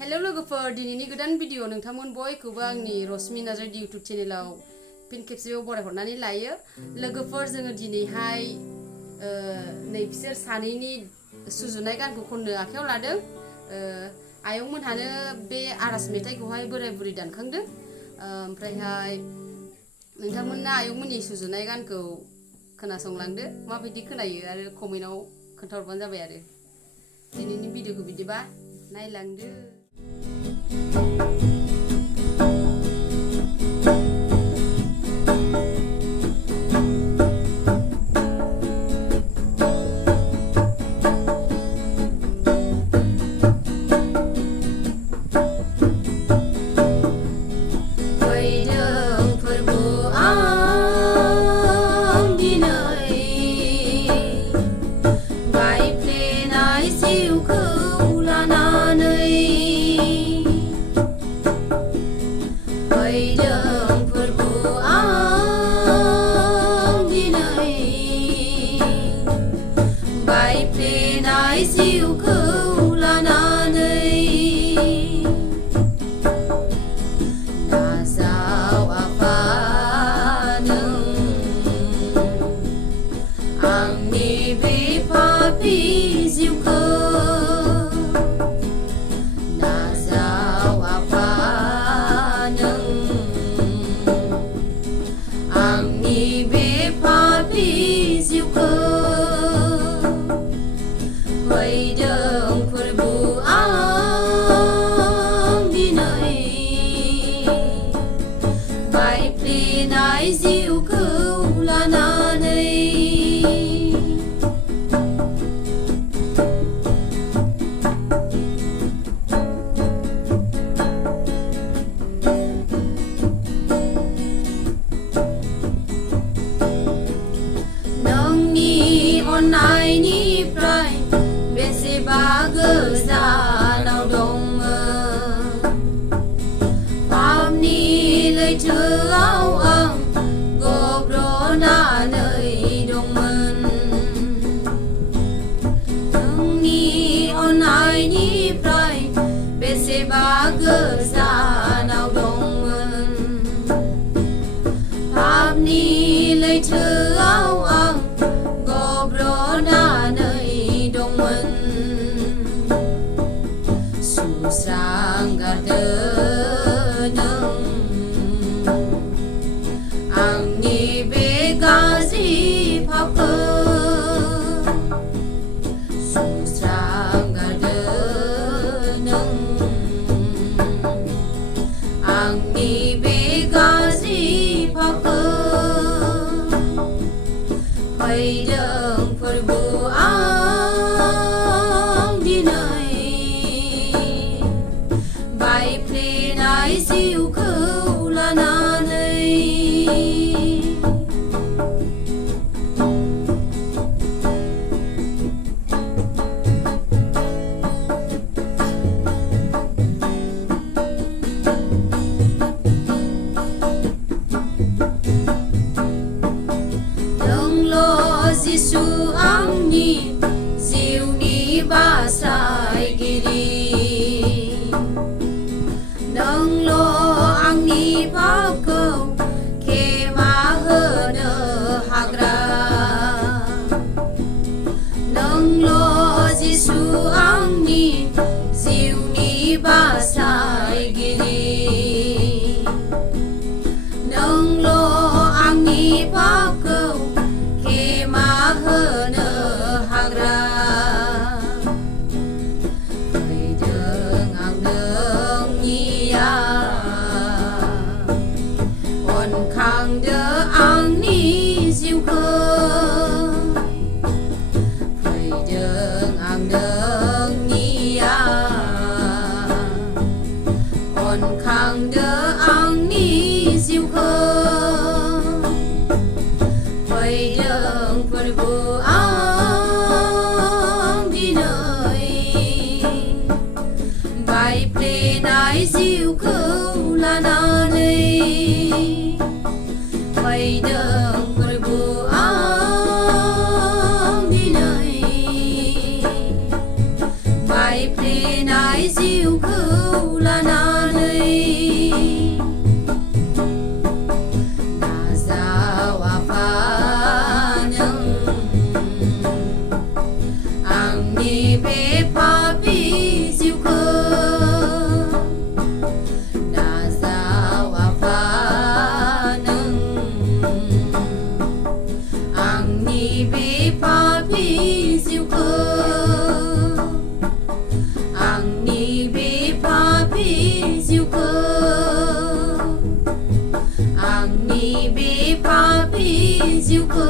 Hello लोगोफोर दिनैनि गोदान भिडिअ नोंथांमोन बयखौबो आंनि रश्मि नार्जारी इउट्यूब चेनेलाव फिन खेबसेबाव बरायहरनानै लायो। लोगोफोर जोङो दिनैहाय नै बिसोर सानैनि सुजुनाय गानखौ खननो आखायाव लादों। आयंमोनहानो बे आरज मेथाइखौहाय बोराय बुरै दानखांदों। ओमफ्रायहाय नोंथांमोनना आयंमोननि सुजुनाय गानखौ खोनासंलांदो माबायदि खोनायो आरो कमेन्टआव खोन्थाहरबानो जाबाय आरो दिनैनि भिडिअखौ बिदिबा नायलांदो। अन्नायनिफ्राय बेसेबा गोजानाव दंमोन पापनि लैथोआव आं गब्रनानै दंमोन। नोंनि अन्नायनिफ्राय बेसेबा गोजानाव दंमोन पापनि लैथोआव आं सुस्रांगारदो नों आंनि बे गाज्रि पापखौ सुस्रांगारदो नों आंनि बे गाज्रि पापखौ फैदों प्रभु आं दिनै बायफ्लेनाय जिउखौ लानानै। जिसु आंनि जिउनि बासायगिरि नोंल' आंनि पापखौ खेमा होनो हाग्रा नोंल' जिसु आंनि जिउनि बासायगिरि नोंल' आंनि पापखौ होनो हाग्रा फैदों आं नोंनिया अनखांदो आंनि जिउखौ फैदों आं नोंनिया अनखांदो आंनि जिउखौ फैदों प्रभु आं दिनै बायफ्लेनाय जिउखौ लानानै फैदों प्रभु आं दिनै बायफ्लेनाय जिउखौ लानानै नाजाव आफा नों आंनि बे पापि जिउखौ नाजाव आफा नों आंनि बे पापि जिउखौ आंनि बे पापि जिउखौ आंनि बे पापि जिउखौ